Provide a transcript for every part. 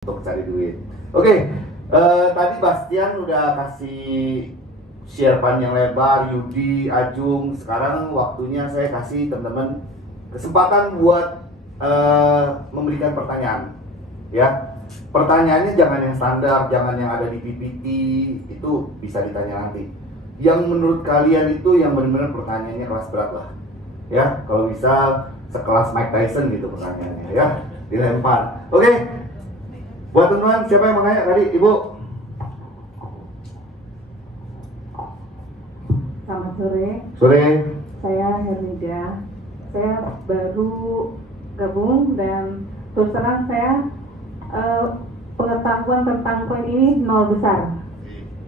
untuk cari duit. Oke, tadi Bastian udah kasih share panjang lebar, Yudi, Ajung. Sekarang waktunya saya kasih teman-teman kesempatan buat memberikan pertanyaan. Ya, pertanyaannya jangan yang standar, jangan yang ada di PPT, itu bisa ditanya nanti. Yang menurut kalian itu yang benar-benar pertanyaannya kelas berat lah. Ya, kalau bisa sekelas Mike Tyson gitu pertanyaannya, ya, dilempar. Oke. Buat teman-teman, siapa yang mau nanya tadi, Ibu? Selamat sore. Sore. Saya Hermida. Saya baru gabung dan terus terang saya pengetahuan tentang koin ini nol besar.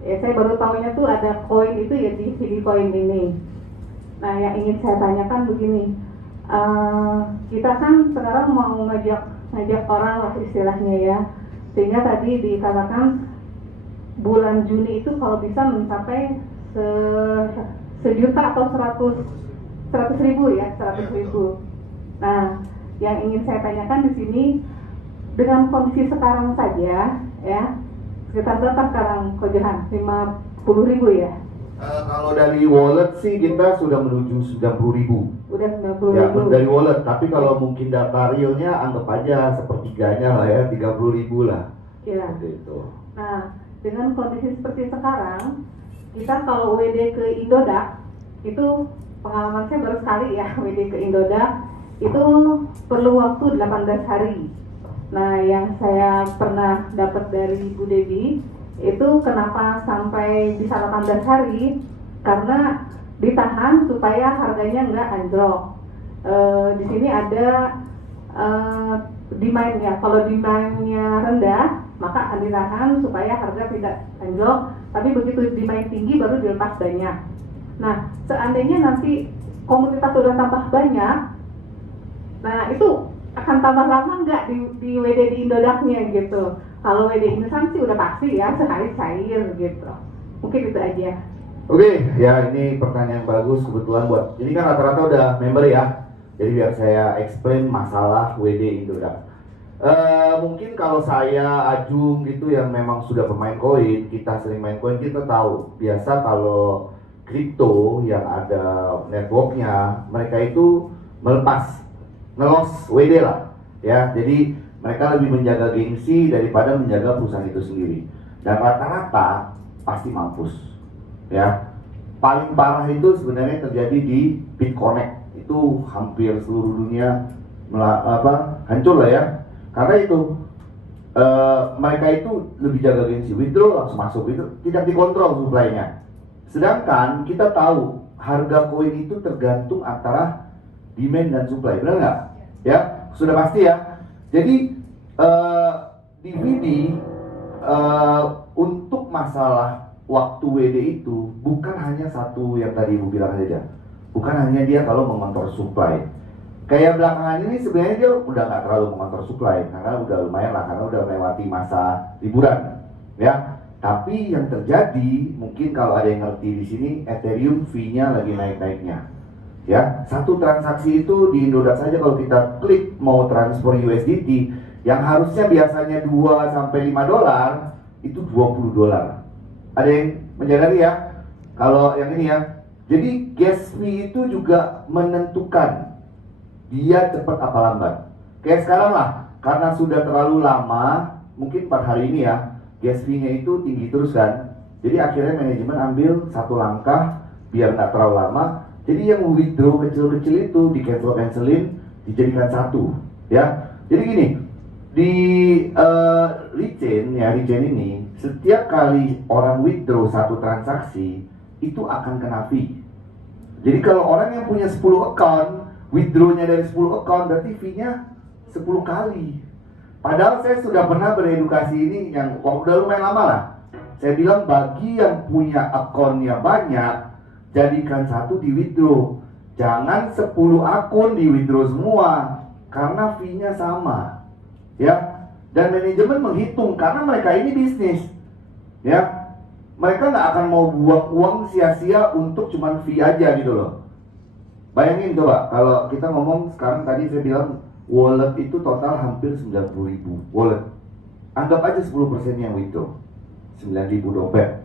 Ya, saya baru tahunya tuh ada koin itu ya di CD koin ini. Nah, yang ingin saya tanyakan begini, kita kan sekarang mau ngajak orang lah istilahnya ya, sehingga tadi dikatakan bulan Juni itu kalau bisa mencapai sejuta atau 100 ribu ya, 100 ribu. Nah, yang ingin saya tanyakan di sini, dengan kondisi sekarang saja ya, sekitar berapa sekarang Ko Johan? 50 ribu ya? Kalau dari wallet sih kita sudah menuju 90 ribu. Udah 90 Ya, ribu. dari wallet. Tapi kalau mungkin data realnya anggap aja sepertiganya lah ya, 30 ribu lah. Ya. Seperti itu. Nah, dengan kondisi seperti sekarang, kita kalau WD ke Indodax, itu pengalaman saya baru sekali ya, WD ke Indodax, itu perlu waktu 18 hari. Nah, yang saya pernah dapat dari Bu Dewi, itu kenapa sampai bisa 18 hari, karena ditahan supaya harganya nggak anjlok. Di sini ada demand-nya, kalau demand-nya rendah, maka akan ditahan supaya harga tidak anjlok, tapi begitu demand tinggi baru dilepas banyak. Nah, seandainya nanti komunitas sudah tambah banyak, nah itu akan tambah lama nggak di WD di Indodax-nya gitu. Kalau WD Indosan sih udah pasti ya, sehari cair gitu. Mungkin itu aja. Oke, ya ini pertanyaan bagus kebetulan buat. Ini kan rata-rata udah member ya. Jadi biar saya explain masalah WD Indodax. Mungkin kalau saya Ajung gitu yang memang sudah pemain koin, kita sering main koin, kita tahu biasa kalau kripto yang ada networknya, mereka itu melepas ngelos WD lah ya. Jadi mereka lebih menjaga gengsi daripada menjaga perusahaan itu sendiri, dan rata-rata pasti mampus ya. Paling parah itu sebenarnya terjadi di BitConnect, itu hampir seluruh dunia hancur lah ya. Karena itu mereka itu lebih jaga gengsi, withdraw langsung masuk, itu tidak dikontrol supply-nya. Sedangkan kita tahu harga koin itu tergantung antara demand dan supply, benar nggak? Ya, sudah pasti ya. Jadi DVD untuk masalah waktu WD itu bukan hanya satu yang tadi Ibu bilang aja, bukan hanya dia kalau mengontrol supply. Kayak belakangan ini sebenarnya dia udah nggak terlalu mengontrol supply karena udah lumayan lah, karena udah melewati masa liburan ya. Tapi yang terjadi mungkin kalau ada yang ngerti di sini, Ethereum fee-nya lagi naik-naiknya. Ya, satu transaksi itu di Indodax saja kalau kita klik mau transfer USDT yang harusnya biasanya 2 sampai 5 dolar itu 20 dolar. Ada yang menyadari ya? Kalau yang ini ya. Jadi gas fee itu juga menentukan dia cepat apa lambat. Kayak sekarang lah, karena sudah terlalu lama, mungkin 4 hari ini ya, gas fee-nya itu tinggi terus kan. Jadi akhirnya manajemen ambil satu langkah biar nggak terlalu lama. Jadi yang withdraw kecil-kecil itu di cancelin, dijadikan satu, ya. Jadi gini, di Rechain ini, setiap kali orang withdraw satu transaksi, itu akan kena fee. Jadi kalau orang yang punya 10 account, withdrawnya dari 10 account, berarti fee-nya 10 kali. Padahal saya sudah pernah beredukasi ini yang udah lumayan lama lah. Saya bilang bagi yang punya account-nya banyak, jadikan satu di withdraw. Jangan 10 akun di withdraw semua, karena fee-nya sama. Ya, dan manajemen menghitung karena mereka ini bisnis. Ya, mereka nggak akan mau buang uang sia-sia untuk cuman fee aja gitu loh. Bayangin coba kalau kita ngomong sekarang, tadi saya bilang wallet itu total hampir 90 ribu wallet. Anggap aja 10% yang withdraw. 9.000 dompet.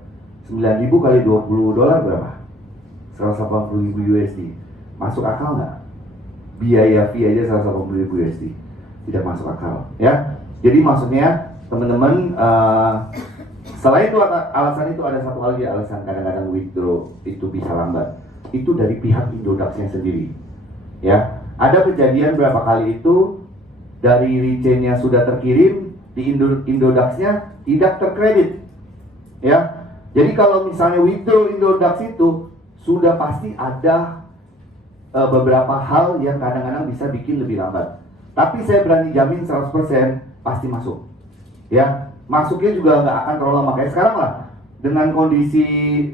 9.000 kali $20 berapa? 180.000 USD. Masuk akal nggak? Biaya fee aja 180.000 USD. Tidak masuk akal, ya. Jadi maksudnya teman-teman, selain itu alasan itu ada satu lagi alasan kadang-kadang withdraw itu bisa lambat. Itu dari pihak Indodax-nya sendiri, ya. Ada kejadian berapa kali itu dari rechain-nya sudah terkirim di Indodax-nya tidak terkredit, ya. Jadi kalau misalnya withdraw Indodax itu sudah pasti ada beberapa hal yang kadang-kadang bisa bikin lebih lambat. Tapi saya berani jamin 100% pasti masuk, ya. Masuknya juga nggak akan terlalu lama kayak sekarang lah. Dengan kondisi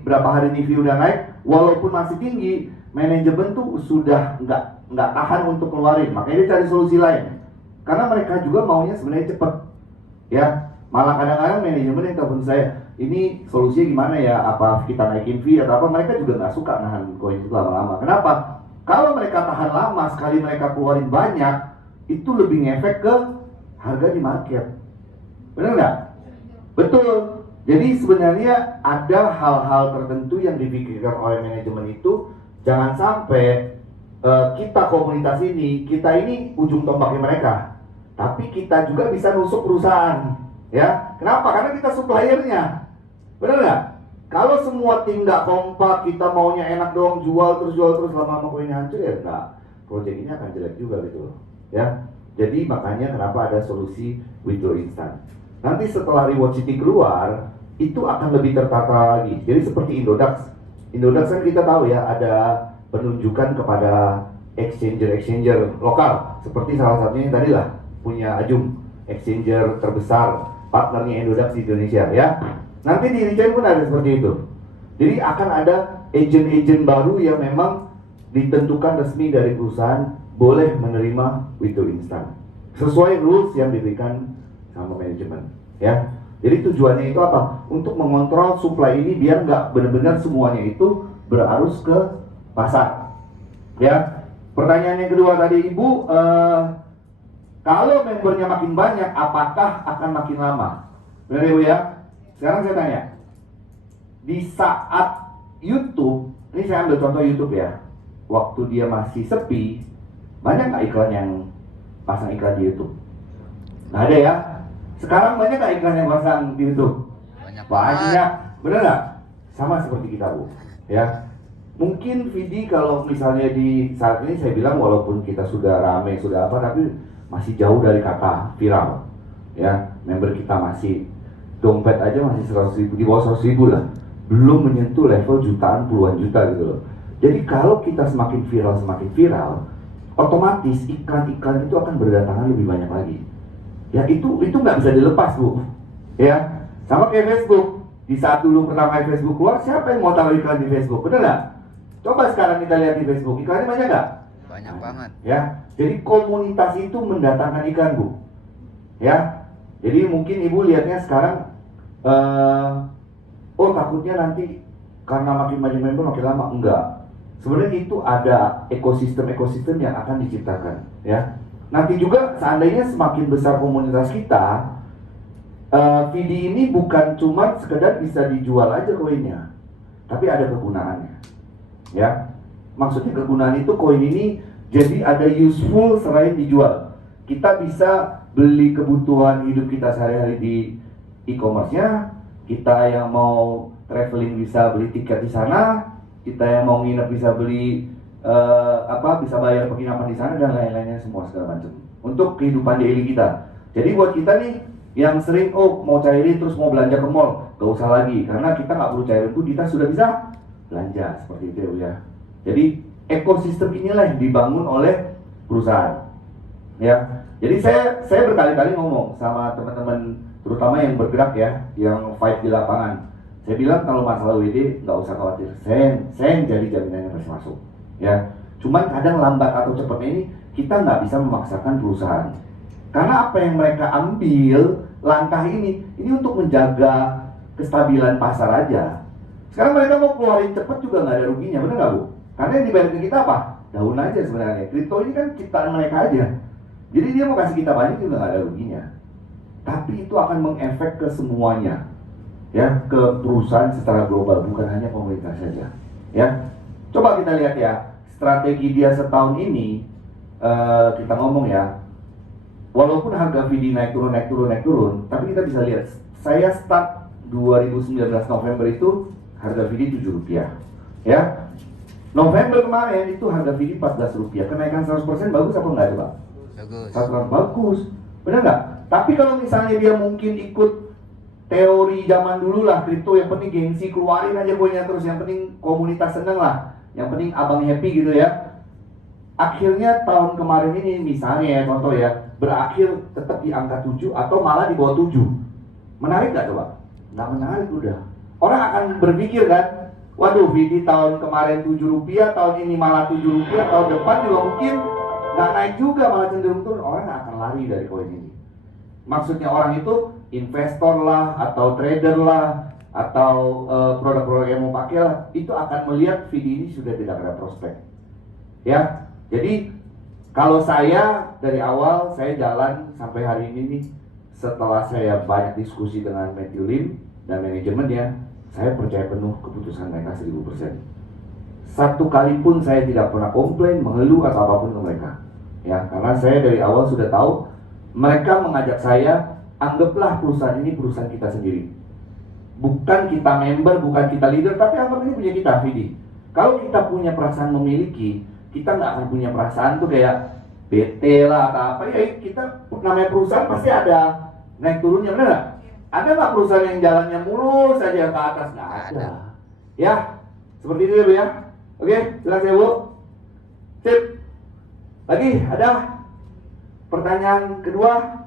berapa hari ini view udah naik, walaupun masih tinggi, manajemen tuh sudah nggak tahan untuk keluarin. Makanya dia cari solusi lain. Karena mereka juga maunya sebenarnya cepet, ya. Malah kadang-kadang manajemen yang telepon saya, ini solusinya gimana ya? Apa kita naikin fee atau apa? Mereka juga nggak suka nahan koin itu lama-lama. Kenapa? Kalau mereka tahan lama, sekali mereka keluarin banyak, itu lebih ngefek ke harga di market. Benar nggak? Betul. Jadi sebenarnya ada hal-hal tertentu yang dipikirkan oleh manajemen itu. Jangan sampai kita komunitas ini, kita ini ujung tombaknya mereka, tapi kita juga bisa nusuk perusahaan, ya. Kenapa? Karena kita suppliernya. Benar nggak? Kalau semua tim nggak kompak, kita maunya enak doang, jual terus lama-lama koinnya hancur, ya enggak. Proyek ini akan jelek juga gitu loh, ya. Jadi makanya kenapa ada solusi withdraw instan. Nanti setelah Reward City keluar, itu akan lebih tertata lagi. Jadi seperti Indodax. Indodax kan kita tahu ya, ada penunjukan kepada exchanger lokal. Seperti salah satunya yang tadi lah, punya Ajum, exchanger terbesar, partnernya Indodax di Indonesia, ya. Nanti di Rechain pun ada seperti itu. Jadi akan ada agent-agent baru yang memang ditentukan resmi dari perusahaan boleh menerima withdraw instan sesuai rules yang diberikan sama manajemen, ya. Jadi tujuannya itu apa? Untuk mengontrol supply ini biar nggak benar-benar semuanya itu berarus ke pasar, ya. Pertanyaan yang kedua tadi Ibu, kalau membernya makin banyak, apakah akan makin lama? Benar Ibu ya? Sekarang saya tanya, di saat YouTube, ini saya ambil contoh YouTube ya, waktu dia masih sepi, banyak nggak iklan yang pasang iklan di YouTube? Nggak ada ya. Sekarang banyak nggak iklan yang pasang di YouTube? Banyak. Bener nggak? Sama seperti kita Bu, ya. Mungkin Vidi kalau misalnya di saat ini saya bilang walaupun kita sudah rame, sudah apa, tapi masih jauh dari kata viral, ya. Member kita masih, dompet aja masih 100.000, di bawah 100.000 lah, belum menyentuh level jutaan, puluhan juta gitu loh. Jadi kalau kita semakin viral, otomatis iklan-iklan itu akan berdatangan lebih banyak lagi. Ya itu nggak bisa dilepas Bu, ya. Sama kayak Facebook. Di saat dulu pertama Facebook keluar, siapa yang mau taruh iklan di Facebook? Bener nggak? Coba sekarang kita lihat di Facebook, iklannya banyak nggak? Banyak banget. Ya, jadi komunitas itu mendatangkan iklan Bu, ya. Jadi mungkin Ibu lihatnya sekarang, oh takutnya nanti karena makin banyak member makin lama. Enggak. Sebenarnya itu ada ekosistem yang akan diciptakan, ya. Nanti juga seandainya semakin besar komunitas kita, VD ini bukan cuma sekedar bisa dijual aja koinnya, tapi ada kegunaannya, ya. Maksudnya kegunaan itu koin ini jadi ada useful selain dijual. Kita bisa beli kebutuhan hidup kita sehari-hari di e-commerce-nya, kita yang mau traveling bisa beli tiket di sana, kita yang mau nginep bisa beli bisa bayar penginapan di sana dan lain-lainnya semua segala macam untuk kehidupan daily kita. Jadi buat kita nih yang sering mau cairin terus mau belanja ke mall, gak usah lagi karena kita nggak perlu cairin tuh, kita sudah bisa belanja seperti itu ya. Jadi ekosistem inilah yang dibangun oleh perusahaan, ya. Jadi saya berkali-kali ngomong sama teman-teman terutama yang bergerak ya, yang fight di lapangan. Saya bilang kalau masalah WD nggak usah khawatir, saya yang jadi jaminannya pasti masuk, ya. Cuman kadang lambat atau cepatnya ini kita nggak bisa memaksakan perusahaan, karena apa yang mereka ambil langkah ini untuk menjaga kestabilan pasar aja. Sekarang mereka mau keluarin cepat juga nggak ada ruginya, benar nggak Bu? Karena yang dibayar ke kita apa? Daun aja sebenarnya. Kripto ini kan ciptaan mereka aja. Jadi dia mau kasih kita banyak juga nggak ada ruginya. tapi itu akan mengefek ke semuanya, ya, ke perusahaan secara global, bukan hanya pemerintah saja, ya. Coba kita lihat ya, strategi dia setahun ini, kita ngomong ya, walaupun harga VD naik turun, tapi kita bisa lihat, saya start 2019 November itu harga VD Rp7, ya. November kemarin itu harga VD Rp14, kenaikan 100% bagus apa enggak coba? Bagus. Bagus, benar nggak? Tapi kalau misalnya dia mungkin ikut teori zaman dulu lah, kripto yang penting gengsi, keluarin aja koinnya terus, yang penting komunitas seneng lah, yang penting abang happy gitu ya. Akhirnya tahun kemarin ini misalnya ya, contoh ya, berakhir tetap di angka 7 atau malah di bawah 7. Menarik nggak coba? Nggak menarik udah. Orang akan berpikir kan, waduh VD tahun kemarin Rp7, tahun ini malah Rp7, tahun depan juga mungkin nggak naik juga, malah cenderung turun. Orang akan lari dari koin ini. Maksudnya orang itu investor lah, atau trader lah, atau produk-produk yang mau pakai lah, itu akan melihat VD ini sudah tidak ada prospek. Ya, jadi kalau saya dari awal saya jalan sampai hari ini nih, setelah saya banyak diskusi dengan Matthew Lim dan manajemennya, saya percaya penuh keputusan mereka 1000%. Satu kali pun saya tidak pernah komplain, mengeluh atau apapun ke mereka. Ya, karena saya dari awal sudah tahu, mereka mengajak saya, anggaplah perusahaan ini perusahaan kita sendiri. Bukan kita member, bukan kita leader, tapi anggap ini punya kita, VD. Kalau kita punya perasaan memiliki, kita nggak akan punya perasaan tuh kayak BT lah atau apa. Ya kita namanya perusahaan pasti ada naik turunnya, benar nggak? Ada nggak perusahaan yang jalannya mulus saja ke atas? Nggak ada. Ya, seperti itu ya Bu ya. Oke, silakan ya Bu. Sip. Lagi ada pertanyaan kedua?